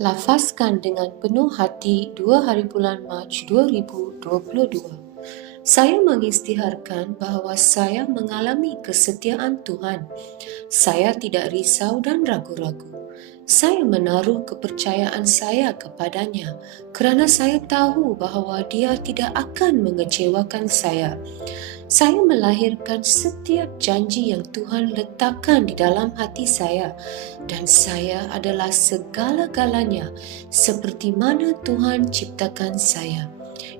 Lafazkan dengan penuh hati 2 hari bulan Mac 2022. Saya mengisytiharkan bahawa saya mengalami kesetiaan Tuhan. Saya tidak risau dan ragu-ragu. Saya menaruh kepercayaan saya kepadanya kerana saya tahu bahawa Dia tidak akan mengecewakan saya. Saya melahirkan setiap janji yang Tuhan letakkan di dalam hati saya dan saya adalah segala-galanya seperti mana Tuhan ciptakan saya.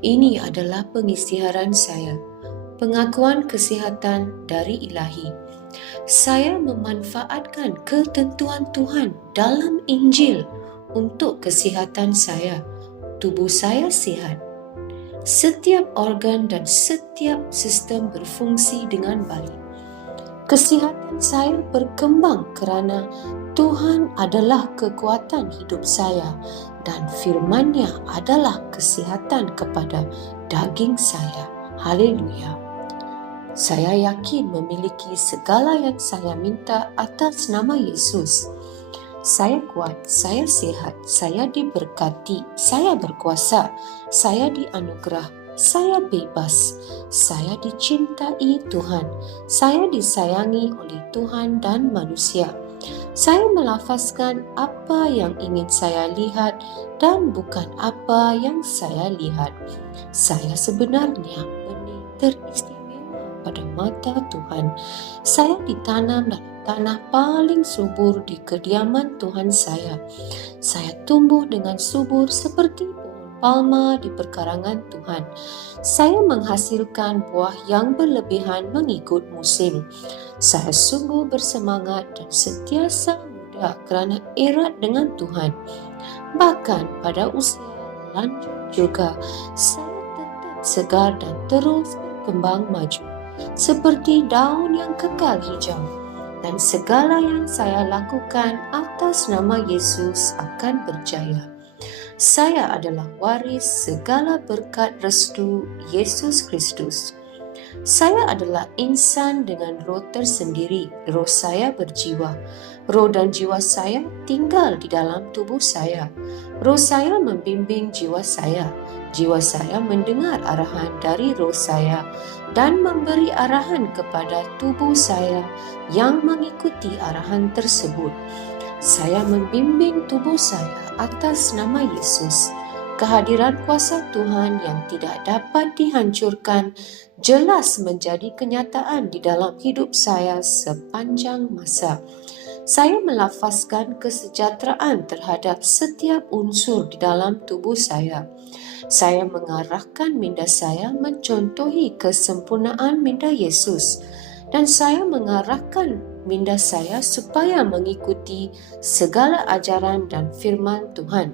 Ini adalah pengisytiharan saya. Pengakuan kesihatan dari Ilahi. Saya memanfaatkan ketentuan Tuhan dalam Injil untuk kesihatan saya. Tubuh saya sihat. Setiap organ dan setiap sistem berfungsi dengan baik. Kesihatan saya berkembang kerana Tuhan adalah kekuatan hidup saya dan firman-Nya adalah kesihatan kepada daging saya. Haleluya. Saya yakin memiliki segala yang saya minta atas nama Yesus. Saya kuat, saya sihat, saya diberkati, saya berkuasa, saya dianugerah, saya bebas, saya dicintai Tuhan, saya disayangi oleh Tuhan dan manusia. Saya melafazkan apa yang ingin saya lihat dan bukan apa yang saya lihat. Saya sebenarnya benih teristimewa pada mata Tuhan. Saya ditanam dalam tanah paling subur di kediaman Tuhan saya. Saya tumbuh dengan subur seperti pohon palma di perkarangan Tuhan. Saya menghasilkan buah yang berlebihan mengikut musim. Saya sungguh bersemangat dan sentiasa muda kerana erat dengan Tuhan. Bahkan pada usia lanjut juga, saya tetap segar dan terus berkembang maju, seperti daun yang kekal hijau. Dan segala yang saya lakukan atas nama Yesus akan berjaya. Saya adalah waris segala berkat restu Yesus Kristus. Saya adalah insan dengan roh tersendiri. Roh saya berjiwa. Roh dan jiwa saya tinggal di dalam tubuh saya. Roh saya membimbing jiwa saya. Jiwa saya mendengar arahan dari roh saya dan memberi arahan kepada tubuh saya yang mengikuti arahan tersebut. Saya membimbing tubuh saya atas nama Yesus. Kehadiran kuasa Tuhan yang tidak dapat dihancurkan jelas menjadi kenyataan di dalam hidup saya sepanjang masa. Saya melafazkan kesejahteraan terhadap setiap unsur di dalam tubuh saya. Saya mengarahkan minda saya mencontohi kesempurnaan minda Yesus dan saya mengarahkan minda saya supaya mengikuti segala ajaran dan firman Tuhan.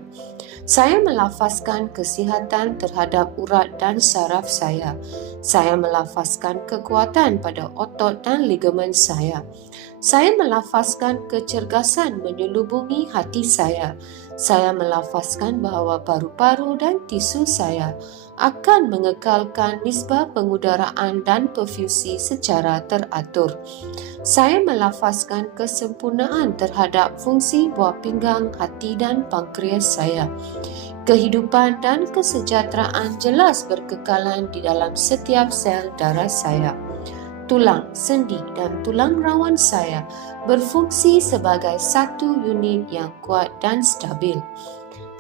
Saya melafazkan kesihatan terhadap urat dan saraf saya. Saya melafazkan kekuatan pada otot dan ligamen saya. Saya melafazkan kecergasan menyelubungi hati saya. Saya melafazkan bahawa paru-paru dan tisu saya akan mengekalkan nisbah pengudaraan dan perfusi secara teratur. Saya melafazkan kesempurnaan terhadap fungsi buah pinggang, hati dan pankreas saya. Kehidupan dan kesejahteraan jelas berkekalan di dalam setiap sel darah saya. Tulang, sendi dan tulang rawan saya berfungsi sebagai satu unit yang kuat dan stabil.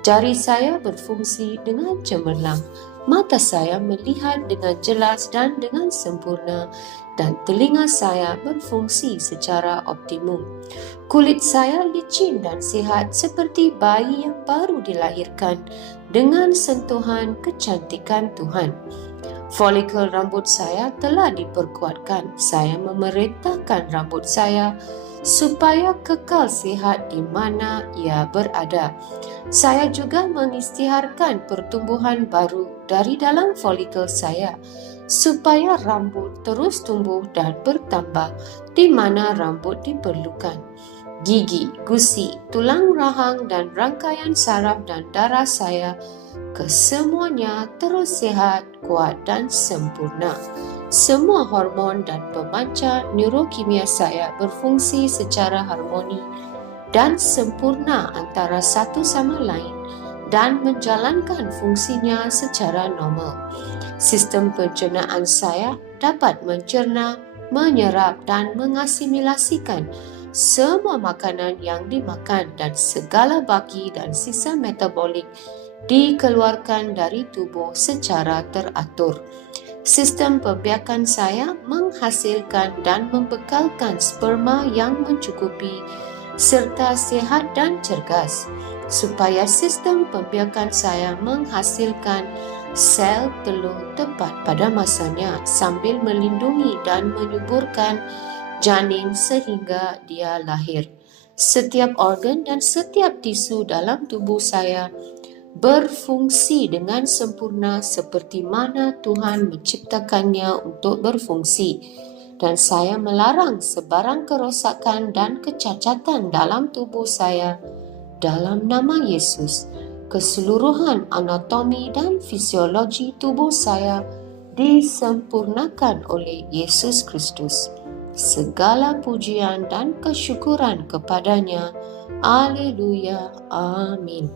Jari saya berfungsi dengan cemerlang. Mata saya melihat dengan jelas dan dengan sempurna dan telinga saya berfungsi secara optimum. Kulit saya licin dan sihat seperti bayi yang baru dilahirkan dengan sentuhan kecantikan Tuhan. Folikel rambut saya telah diperkuatkan. Saya memerintahkan rambut saya supaya kekal sihat di mana ia berada. Saya juga mengisytiharkan pertumbuhan baru dari dalam folikel saya supaya rambut terus tumbuh dan bertambah di mana rambut diperlukan. Gigi, gusi, tulang rahang dan rangkaian saraf dan darah saya kesemuanya terus sihat, kuat dan sempurna. Semua hormon dan pemancar neurokimia saya berfungsi secara harmoni dan sempurna antara satu sama lain dan menjalankan fungsinya secara normal. Sistem pencernaan saya dapat mencerna, menyerap dan mengasimilasikan semua makanan yang dimakan dan segala baki dan sisa metabolik dikeluarkan dari tubuh secara teratur. Sistem pembiakan saya menghasilkan dan membekalkan sperma yang mencukupi serta sihat dan cergas, supaya sistem pembiakan saya menghasilkan sel telur tepat pada masanya sambil melindungi dan menyuburkan janin sehingga dia lahir. Setiap organ dan setiap tisu dalam tubuh saya berfungsi dengan sempurna seperti mana Tuhan menciptakannya untuk berfungsi, dan saya melarang sebarang kerosakan dan kecacatan dalam tubuh saya dalam nama Yesus. Keseluruhan anatomi dan fisiologi tubuh saya disempurnakan oleh Yesus Kristus. Segala pujian dan kesyukuran kepadanya. Haleluya. Amin.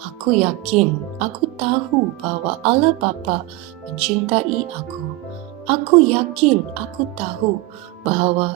Aku yakin, aku tahu bahwa Allah Bapa mencintai aku. Aku yakin, aku tahu bahwa